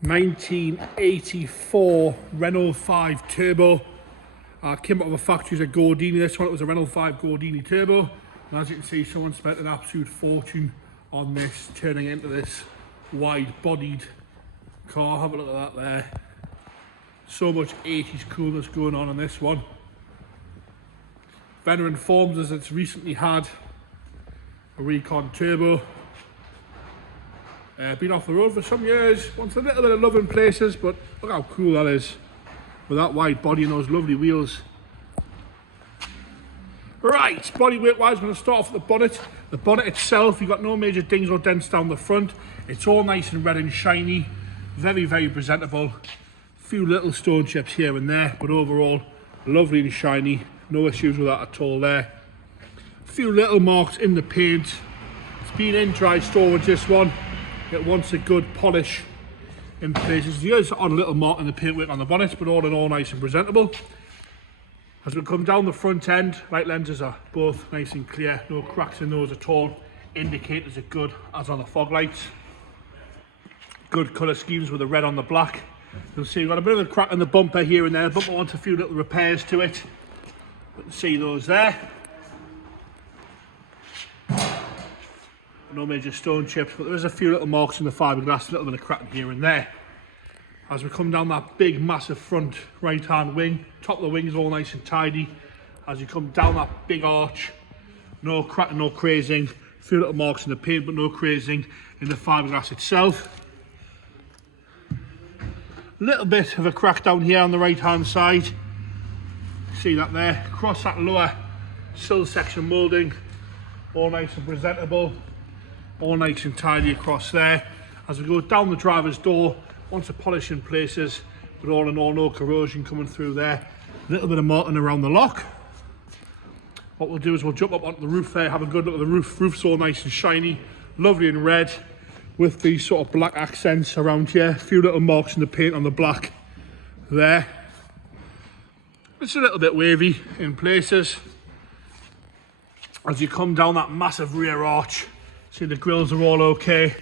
1984 Renault 5 Turbo. Came out of the factory as a Gordini. This one, it was a Renault 5 Gordini Turbo. And as you can see, someone spent an absolute fortune on this, turning it into this wide-bodied car. Have a look at that there. So much 80s coolness going on in this one. Vendor informs us it's recently had a recon turbo. Been off the road for some years, wants a little bit of love in places, but look how cool that is with that wide body and those lovely wheels. Right, bodyweight wise, I'm going to start off with the bonnet. The bonnet itself, you've got no major dings or dents down the front. It's all nice and red and shiny, very, very presentable. A few little stone chips here and there, but overall lovely and shiny, no issues with that at all there. A few little marks in the paint. It's been in dry storage, this one. It wants a good polish in places. There is an odd little mark in the paintwork on the bonnet, but all in all nice and presentable. As we come down the front end, right lenses are both nice and clear, no cracks in those at all. Indicators are good, as on the fog lights. Good colour schemes with the red on the black. You'll see we've got a bit of a crack in the bumper here and there. The bumper wants a few little repairs to it. You can see those there. No major stone chips, but there is a few little marks in the fiberglass, a little bit of cracking here and there. As we come down that big massive front right hand wing, top of the wing is all nice and tidy. As you come down that big arch, no cracking, no crazing, a few little marks in the paint, but no crazing in the fiberglass itself. A little bit of a crack down here on the right hand side, see that there. Across that lower sill section moulding, all nice and presentable. All nice and tidy across there. As we go down the driver's door, wants a polish in places, but all in all, no corrosion coming through there. A little bit of marking around the lock. What we'll do is we'll jump up onto the roof there, have a good look at the roof. Roof's all nice and shiny, lovely and red, with these sort of black accents around here. A few little marks in the paint on the black there. It's a little bit wavy in places. As you come down that massive rear arch, see the grills are all okay.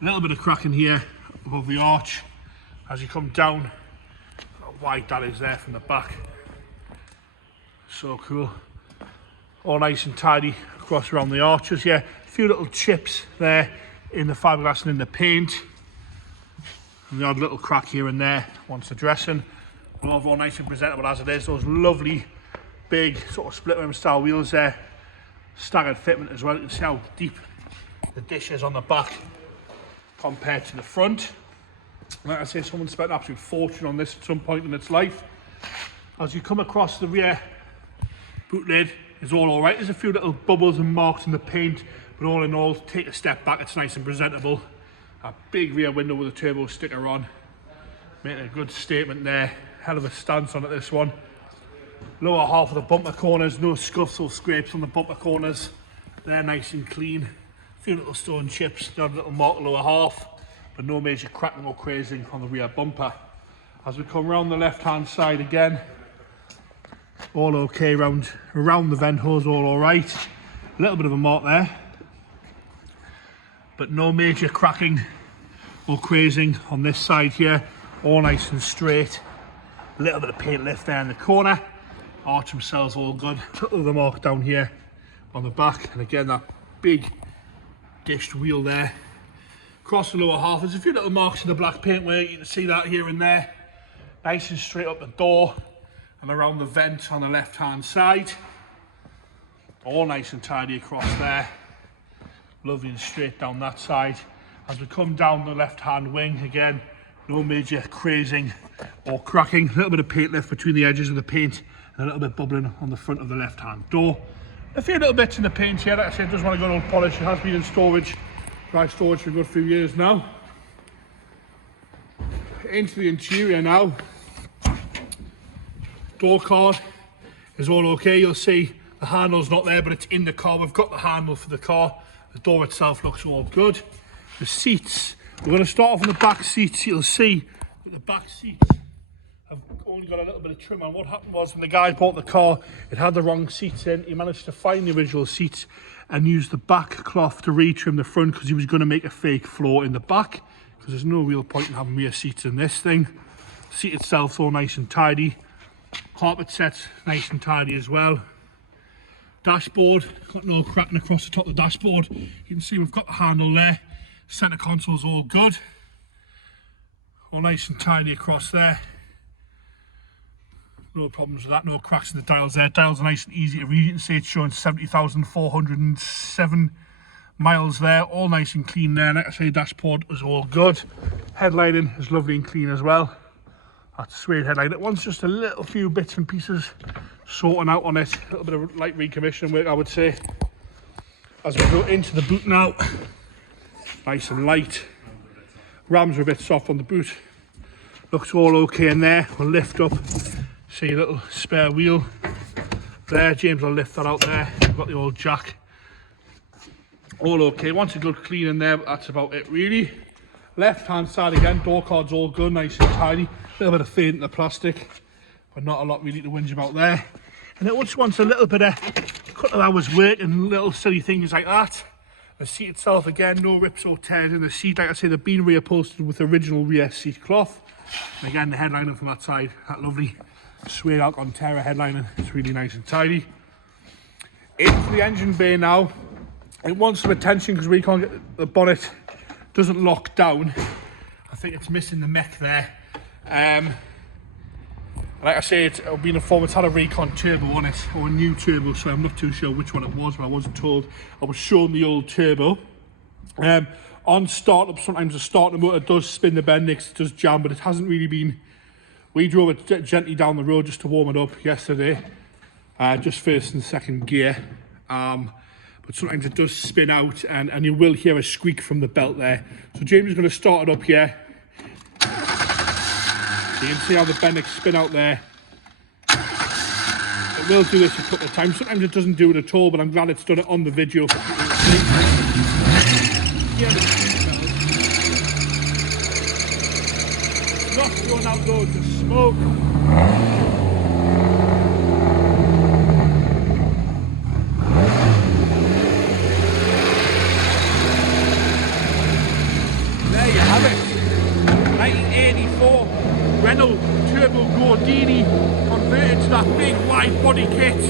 A little bit of cracking here above the arch. As you come down, how wide that is there from the back. So cool. All nice and tidy across around the arches. Yeah, a few little chips there in the fiberglass and in the paint. And the odd little crack here and there once the dressing. But overall nice and presentable as it is. Those lovely big sort of split rim style wheels there. Staggered fitment as well. You can see how deep the dish is on the back compared to the front. Like I say, someone spent an absolute fortune on this at some point in its life. As you come across the rear boot lid, is all alright. There's a few little bubbles and marks in the paint, but all in all, take a step back, it's nice and presentable. A big rear window with a turbo sticker on, making a good statement there. Hell of a stance on it, this one. Lower half of the bumper corners, no scuffs or scrapes on the bumper corners. They're nice and clean. A few little stone chips, a little mark lower half, but no major cracking or crazing on the rear bumper. As we come around the left hand side again, all okay around the vent hose, all alright. A little bit of a mark there, but no major cracking or crazing on this side here. All nice and straight. A little bit of paint lift there in the corner. Arch themselves all good. A little of the mark down here on the back, and again that big dished wheel there. Across the lower half, there's a few little marks in the black paintwork. You can see that here and there. Nice and straight up the door and around the vent on the left hand side. All nice and tidy across there. Lovely and straight down that side. As we come down the left hand wing, again, no major crazing or cracking. A little bit of paint left between the edges of the paint and a little bit bubbling on the front of the left hand door. A few little bits in the paint here. Like I said, it does want a good old polish. It has been in storage, dry storage for a good few years now. Into the interior now. Door card is all okay. You'll see the handle's not there, but it's in the car. We've got the handle for the car. The door itself looks all good. The seats, we're going to start off on the back seats. You'll see that the back seats have only got a little bit of trim on. What happened was when the guy bought the car, it had the wrong seats in. He managed to find the original seats and use the back cloth to retrim the front because he was going to make a fake floor in the back. because there's no real point in having rear seats in this thing. Seat itself's all nice and tidy. Carpet set's nice and tidy as well. Dashboard, got no cracking across the top of the dashboard. You can see we've got the handle there. Centre console's all good. All nice and tidy across there. No problems with that, no cracks in the dials there. Dials are nice and easy to read. You can see it's showing 70,407 miles there. All nice and clean there. Like I say, dashboard is all good. Headlining is lovely and clean as well. That's a suede headlight. It wants just a little few bits and pieces sorting out on it. A little bit of light recommissioning work, I would say. As we go into the boot now, nice and light. Rams are a bit soft on the boot. Looks all okay in there. We'll lift up. See a little spare wheel there. James will lift that out there. We've got the old jack. All okay. Wants a good clean in there, but that's about it really. Left hand side again, door card's all good, nice and tidy. A little bit of fade in the plastic, but not a lot really to whinge about there. And it just wants a little bit of couple of hours work and little silly things like that. The seat itself again, no rips or tears in the seat. Like I say, they've been reupholstered with original rear seat cloth. And again, the headliner from that side, that lovely suede Alcantara headliner. It's really nice and tidy. Into the engine bay now. It wants some attention because we can't get the bonnet, doesn't lock down. I think it's missing the mech there. Like I say, it's been informed it's had a Recon turbo on it, or a new turbo, so I'm not too sure which one it was, but I wasn't told. I was shown the old turbo. On startup, sometimes the starter motor does spin the Bendix, it does jam, but it hasn't really been. We drove it gently down the road just to warm it up yesterday, just first and second gear. But sometimes it does spin out, and you will hear a squeak from the belt there. So James is going to start it up here. So you can see how the Bendix spin out there. It will do this a couple of times. Sometimes it doesn't do it at all, but I'm glad it's done it on the video for people to see. Yeah, not throwing out loads of smoke. There you have it. 1984 Renault Turbo Gordini converted to that big wide body kit.